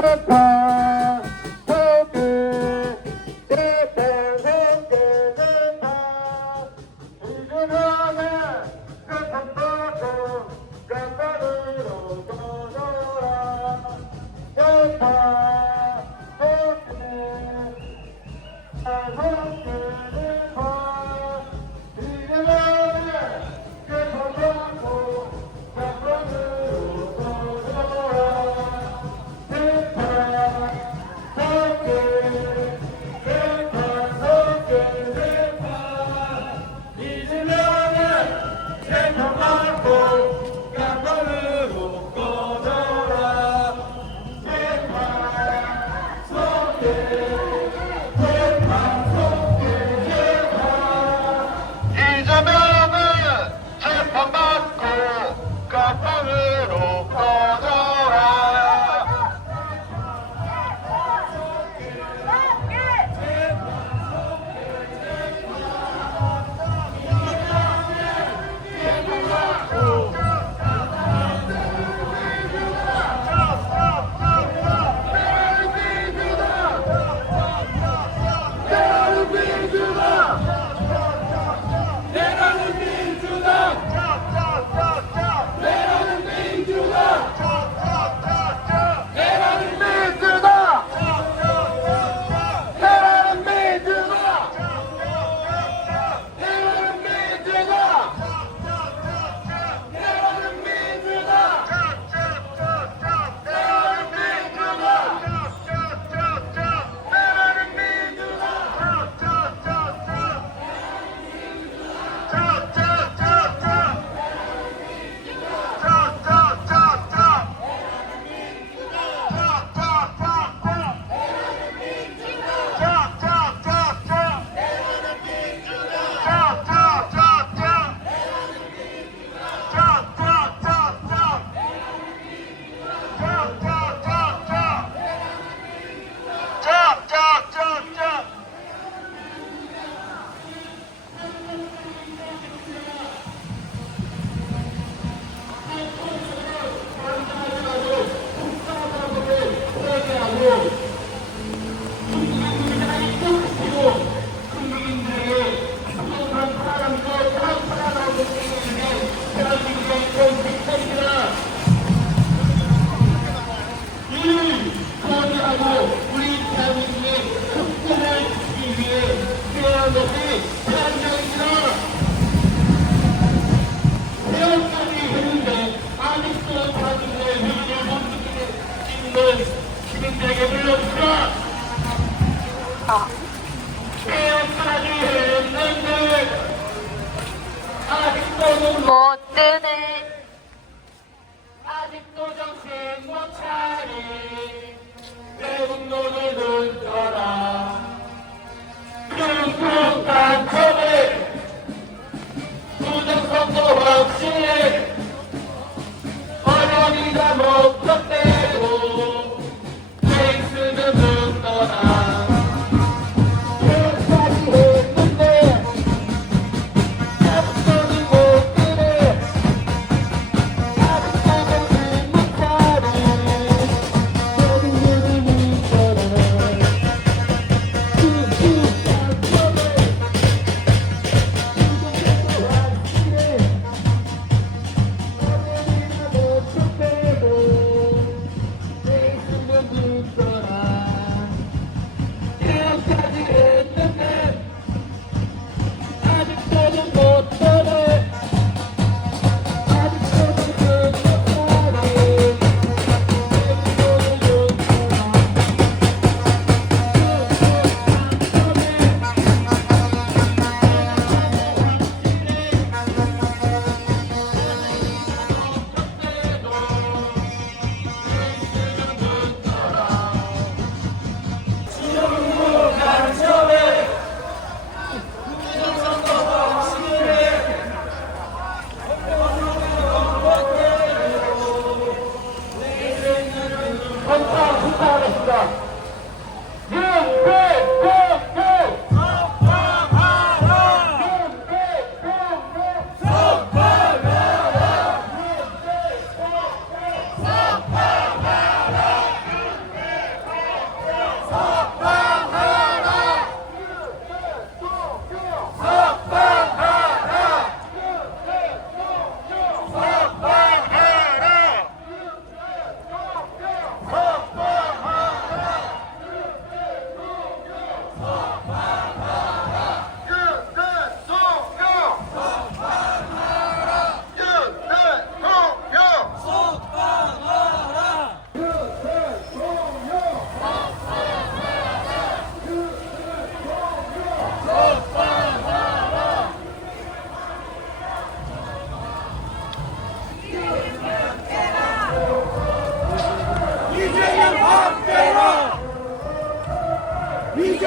Thank you. 위해 필요한 것이 태양장입니다. 태양장이 했는데 아직도 자신의 위기를 못 느끼는 시민들에게 물러주라. 태양장이 했는데 아직도 못 뜨네. 아직도 정신 못 차리 내 분노를 눈 떠라 Vamos!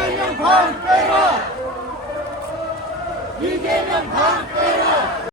Dizelim hak vera! Dizelim hak vera!